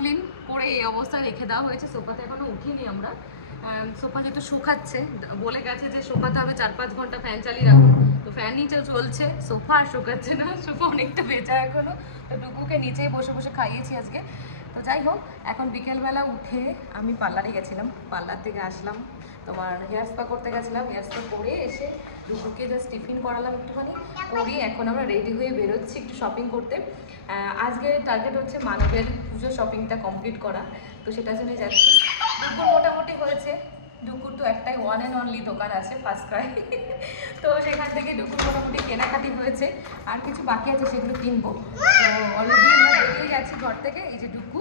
Clean করে এই অবস্থায় রেখে দেওয়া হয়েছে। সোফাতে এখনো উঠিনি আমরা, সোফা যেহেতু শুকাচ্ছে, বলে গেছে যে শুকাতে হবে 4-5 ঘন্টা ফ্যান চালিয়ে রাখুন, তো ফ্যান নিচে চলছে, সোফা আর শুকাচ্ছে না, সোফা অনেকটা ভেজা এখনো। তো ডুগুকে নিচেই বসে বসে খাইয়েছি আজকে। তো যাই হোক, এখন বিকেলবেলা উঠে আমি পার্লারে গেছিলাম, পার্লার থেকে আসলাম, তোমার হেয়ার স্পা করতে গেছিলাম, হেয়ার স্পা করে এসে ডুগুকে জাস্ট টিফিন করালাম একটুখানি, করি এখন আমরা রেডি হয়ে বেরোচ্ছি একটু শপিং করতে। আজকে টার্গেট হচ্ছে মানবের পুজো শপিংটা কমপ্লিট করা, তো সেটার জন্য যাচ্ছি। ডুগুর মোটামুটি হয়েছে, ডুগুর তো একটাই ওয়ান অ্যান্ড অনলি দোকান আছে ফার্স্ট ক্রাই, তো সেখান থেকে ডুগুর মোটামুটি কেনাকাটি হয়েছে, আর কিছু বাকি আছে সেগুলো কিনবো। তো অলরেডি আমরা বেরিয়ে গেছি ঘর থেকে। এই যে ডুগু,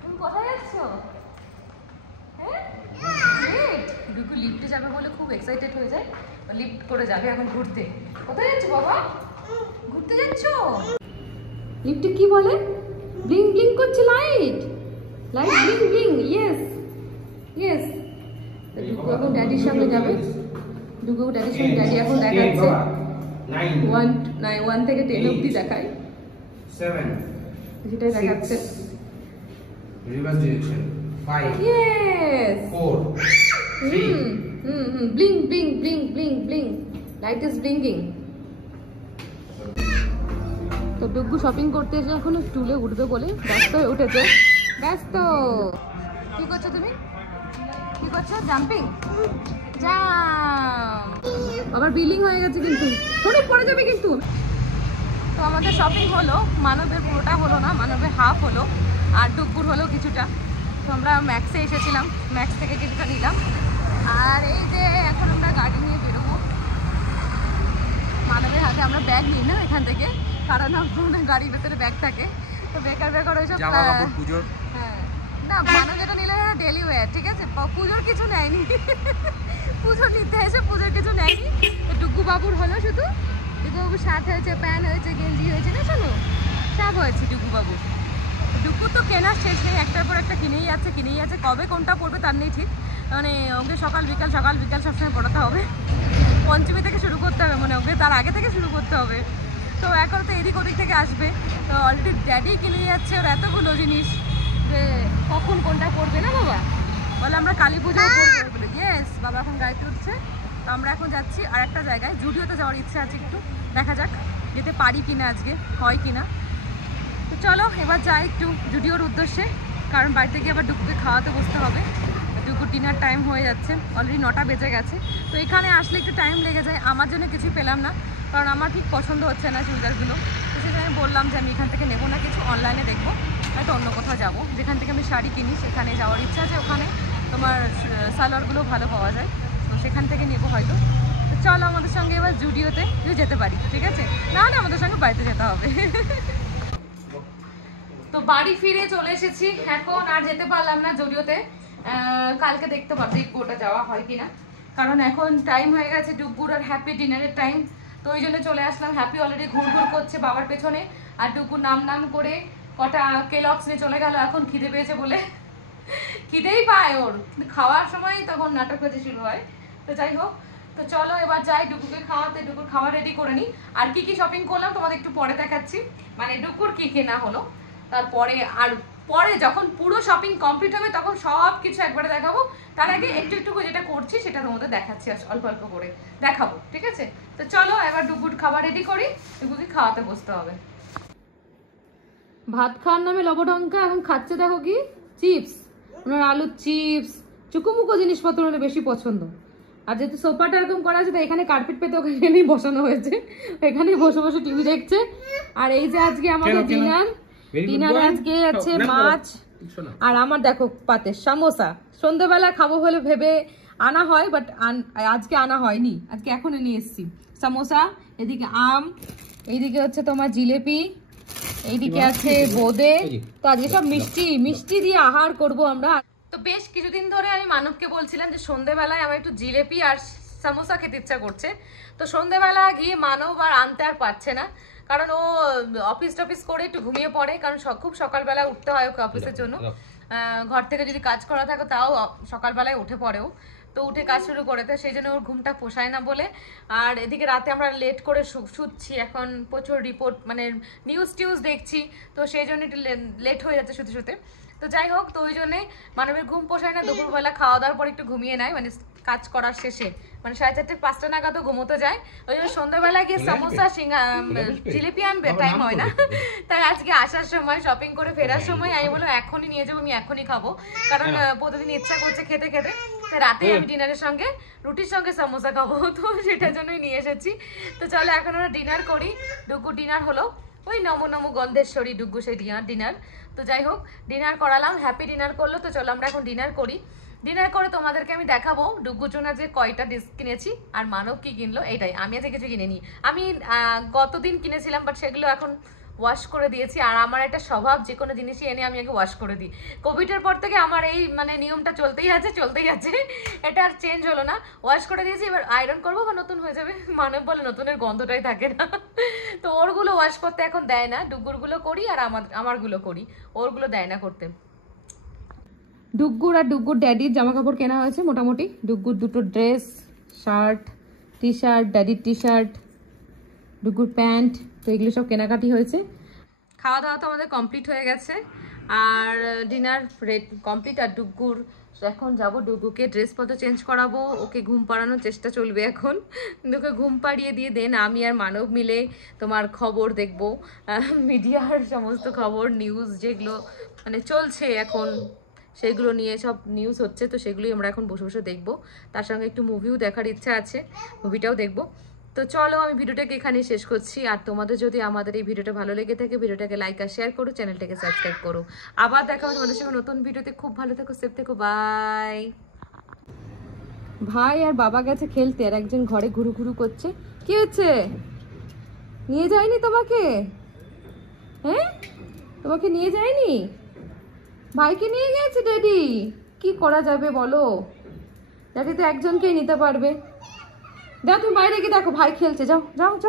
তুমি কোথায় যাচ্ছ? হ্যাঁ, ডুগু লিফটে যাবে বলে খুব এক্সাইটেড হয়ে যায়, লিফট করে যাবে এখন ঘুরতে। কোথায় যাচ্ছ বাবা? ঘুরতে যাচ্ছ? লিফটে কি বলে? ব্লিং ব্লিং করছে light, light bling bling. Yes yes. Dugu এখন ড্যাডির সামনে যাবে, ডুগু ড্যাডির সামনে, ড্যাডি এখন দেখাচ্ছে 1 থেকে 10 অবধি দেখায়, 7 সেটাই দেখাচ্ছে। Reverse direction 5 yes 4 3 bling bling bling bling bling, light is blinking. তো ডুগু শপিং করতে এসে এখন স্টুলে উঠবে বলে ব্যস্ত হয়ে উঠেছে। ব্যস্ত। কি করছো তুমি? কি করছো? জাম্পিং? জাম্প। আবার বিলিং হয়ে গেছে কিন্তু, শোনো পড়ে যাবে কিন্তু। তো আমাদের শপিং হলো, মানবের পুরোটা হলো না, মানবের হাফ হলো, আর ডুগুর হলো কিছুটা। তো আমরা ম্যাক্সে এসেছিলাম, ম্যাক্স থেকে কিছুটা নিলাম, আর এই যে এখন আমরা গাড়ি নিয়ে বেরোবো। মানবের হাতে আমরা ব্যাগ নিই না এখান থেকে, কারণ গাড়ির ভেতরে ব্যাগ থাকে, তো বেকার বেকার ওইসব। হ্যাঁ না, মানব যেটা নিলে ডেলি ওয়্যার, ঠিক আছে, পুজোর কিছু নেয়নি, পুজো নিতে এসে পুজোর কিছু নেয়নি। তো ডুগু বাবুর হলো শুধু, ডুগু বাবুর শার্ট হয়েছে, প্যান্ট হয়েছে, গেঞ্জি হয়েছে, না শোনো সব হয়েছে ডুগু বাবু। ডুগু তো কেনার শেষ নেই, একটার পর একটা কিনেই যাচ্ছে, কবে কোনটা পড়বে তার নেই ঠিক, মানে ওকে সকাল বিকাল সবসময় পড়াতে হবে, পঞ্চমী থেকে শুরু করতে হবে, মানে ওকে তার আগে থেকে শুরু করতে হবে। তো এখন তো এদিক ওদিক থেকে আসবে, তো অলরেডি ড্যাডি কিনে যাচ্ছে ওর এতগুলো জিনিস, যে কখন কোনটা পড়বে না বাবা, বলে আমরা কালী পুজো করবো বলে। ইয়েস, বাবা এখন গাড়িতে উঠছে। তো আমরা এখন যাচ্ছি আর একটা জায়গায়, জুডিওতে যাওয়ার ইচ্ছে আছে, একটু দেখা যাক যেতে পারি কিনা, আজকে হয় কিনা। তো চলো এবার যাই একটু জুডিওর উদ্দেশ্যে, কারণ বাড়িতে গিয়ে আবার ডুগুকে খাওয়াতে বসতে হবে। ডুগুর ডিনার টাইম হয়ে যাচ্ছে, অলরেডি 9টা বেজে গেছে। তো এখানে আসলে একটু টাইম লেগে যায়, আমার জন্য কিছুই পেলাম না, কারণ আমার ঠিক পছন্দ হচ্ছে না চুড়িদারগুলো। তো সেটা আমি বললাম যে আমি এখান থেকে নেবো না, কিছু অনলাইনে দেখবো, হয়তো অন্য কোথাও যাবো, যেখান থেকে আমি শাড়ি কিনি সেখানে যাওয়ার ইচ্ছা আছে। ওখানে তোমার সালোয়ারগুলো ভালো পাওয়া যায়, তো সেখান থেকে নেবো হয়তো। তো চলো আমাদের সঙ্গে এবার জুডিওতে যেতে পারি, ঠিক আছে, না আমাদের সঙ্গে বাড়িতে যেতে হবে। তো বাড়ি ফিরে চলে এসেছি, এখন আর যেতে পারলাম না জুডিওতে, কালকে দেখতে দেখবো ওটা যাওয়া হয় কিনা, কারণ এখন টাইম হয়ে গেছে ডুগুর আর হ্যাপি ডিনারের টাইম। তো ওই জন্য চলে আসলাম। হ্যাপি অলরেডি ঘুর করছে বাবার পেছনে, আর ডুগু নাম করে কটা কেলক্স নিয়ে চলে গেল, এখন খিদে পেয়েছে বলে, খিদেই পায় ওর, খাওয়ার সময় তখন নাটক হতে শুরু হয়। তো যাই হোক, তো চলো এবার যাই ডুগুকে খাওয়াতে, ডুগুর খাবার রেডি করে নিই। আর কি কি শপিং করলাম তোমাদের একটু পরে দেখাচ্ছি, মানে ডুগুর কি কেনা হলো তারপরে, আর পরে যখন পুরো শপিং কমপ্লিট হবে তখন সব কিছু একবারে দেখাবো। তার আগে একটু একটু যেটা করছি সেটা তোমাদের দেখাচ্ছি, অল্প অল্প করে দেখাবো, ঠিক আছে। তো চলো এবার ডুগুর খাবার রেডি করি, ডুগুকে খাওয়াতে বসতে হবে। ভাত খাওয়ার নামে লবডঙ্কা এখন খাচ্ছে, দেখো কি চিপস, ওনার আলুর চিপস, চুকুমুকো জিনিসপত্র হলে বেশি পছন্দ। আর যেহেতু সোফাটা এরকম করা আছে, তো এখানে কার্পেট পেতে ওকে এখানেই বসানো হয়েছে, এখানেই বসে বসে টিভি দেখছে। আর এই যে আজকে আমাদের ডিনারে আজকে আছে মাছ, আর আমার দেখো পাতে সামোসা, সন্ধ্যাবেলা খাবো বলে ভেবে আনা হয়, বাট আজকে আনা হয়নি, আজকে এখন নিয়ে এসেছি সামোসা। এদিকে আম, এইদিকে হচ্ছে তোমার জিলেপি, এইদিকে আছে বোঁদে। তো আজকে সব মিষ্টি দিয়ে আহার করব আমরা। তো বেশ কিছুদিন ধরে আমি মানবকে বলছিলাম যে সন্ধ্যেবেলায় আমার একটু জিলেপি আর সামোসা খেতে ইচ্ছা করছে। তো সন্ধ্যেবেলা গিয়ে মানব আর আনতে আর পারছে না, কারণ ও অফিস করে একটু ঘুমিয়ে পড়ে, কারণ খুব সকালবেলা উঠতে হয় ওকে অফিসের জন্য। ঘর থেকে যদি কাজ করা থাকে তাও সকালবেলায় উঠে পড়েও, তো উঠে কাজ শুরু করে, তো সেই জন্য ওর ঘুমটা পোষায় না বলে। আর এদিকে রাতে আমরা লেট করে শুচ্ছি, এখন প্রচুর রিপোর্ট মানে নিউজ টিউজ দেখছি, তো সেই জন্য একটু লেট হয়ে যাচ্ছে শুতে শুতে। তো যাই হোক, তো ওই জন্যে মানবের ঘুম পোষায় না, দুপুরবেলা খাওয়া দাওয়ার পর একটু ঘুমিয়ে নেয়, মানে কাজ করার শেষে মানে 4:30 5টা নাগাদ তো ঘুমোতে যায়। ওই জন্য সন্ধ্যাবেলা গিয়ে সমোসা জিলিপি আনবে, টাইম হয় না। তাই আজকে আসার সময় শপিং করে ফেরার সময় আমি বললাম এখনই নিয়ে যাবো, আমি এখনই খাবো, কারণ প্রতিদিন ইচ্ছা করছে খেতে খেতে। রাতে আমি ডিনারের সঙ্গে রুটির সঙ্গে সমোসা খাবো, তো সেটার জন্যই নিয়ে এসেছি। তো চলো এখন আমরা ডিনার করি। ডুগু ডিনার হলো ওই নমো নমো গন্ধেশ্বরী ডুগু সেই ডিনার। তো যাই হোক, ডিনার করালাম, হ্যাপি ডিনার করলো। তো চলো আমরা এখন ডিনার করি। ডিনার করে তোমাদেরকে আমি দেখাবো ডুগুর জন্য যে কয়টা ডিশ কিনেছি আর মানব কি কিনলো। এটাই, আমি আজকে কিছু কিনে নিই। আমি গতদিন কিনেছিলাম, বাট সেগুলো এখন ওয়াশ করে দিয়েছি। আর আমার একটা স্বভাব, যে কোনো জিনিসই এনে আমি আগে ওয়াশ করে দিই। কোভিডের পর থেকে আমার এই মানে নিয়মটা চলতেই আছে, এটা আর চেঞ্জ হলো না। ওয়াশ করে দিয়েছি, এবার আয়রন করবো বা নতুন হয়ে যাবে। মানব বলে নতুনের গন্ধটাই থাকে না, তো ওরগুলো ওয়াশ করতে এখন দেয় না। ডুগুরগুলো করি আর আমারগুলো করি, ওরগুলো দেয় না করতে। ডুগুর আর ডুগুর ড্যাডির জামা কাপড় কেনা হয়েছে মোটামুটি। ডুগুর দুটো ড্রেস, শার্ট, টি শার্ট, ড্যাডির টি শার্ট, ডুগুর প্যান্ট, তো এগুলো সব কেনাকাটি হয়েছে। খাওয়া দাওয়া তো আমাদের কমপ্লিট হয়ে গেছে, আর ডিনার কমপ্লিট। আর ডুগুর এখন যাব, ডুগুকে ড্রেসপত্র চেঞ্জ করাবো, ওকে ঘুম পাড়ানোর চেষ্টা চলবে এখন। ওকে ঘুম পাড়িয়ে দিয়ে দেন আমি আর মানব মিলে তোমার খবর দেখবো, মিডিয়ার সমস্ত খবর, নিউজ যেগুলো মানে চলছে এখন, সেগুলো নিয়ে সব নিউজ হচ্ছে, তো সেগুলোই আমরা এখন বসে বসে দেখবো। তার সঙ্গে একটু মুভিও দেখার ইচ্ছা আছে, মুভিটাও দেখবো। তো চলো আমি ভিডিওটাকে এখানেই শেষ করছি। আর তোমাদের যদি আমাদের এই ভিডিওটা ভালো লেগে থাকে, ভিডিওটাকে লাইক আর শেয়ার করো, চ্যানেলটাকে সাবস্ক্রাইব করো। আবার দেখা হবে তোমাদের সঙ্গে নতুন ভিডিওতে। খুব ভালো থেকো, সেফ থেকো, বাই। ভাই আর বাবা গেছে খেলতে, আর একজন ঘরে ঘুরু ঘুরু করছে। কি হচ্ছে? নিয়ে যায়নি তোমাকে? হ্যাঁ, তোমাকে নিয়ে যায়নি? ভাইকে নিয়ে গেছে ড্যাডি। কি করা যাবে বলো, ড্যাডি তো একজনকেই নিতে পারবে। যাও তুমি বাইরে গিয়ে দেখো, ভাই খেলছে, যাও যাও যাও।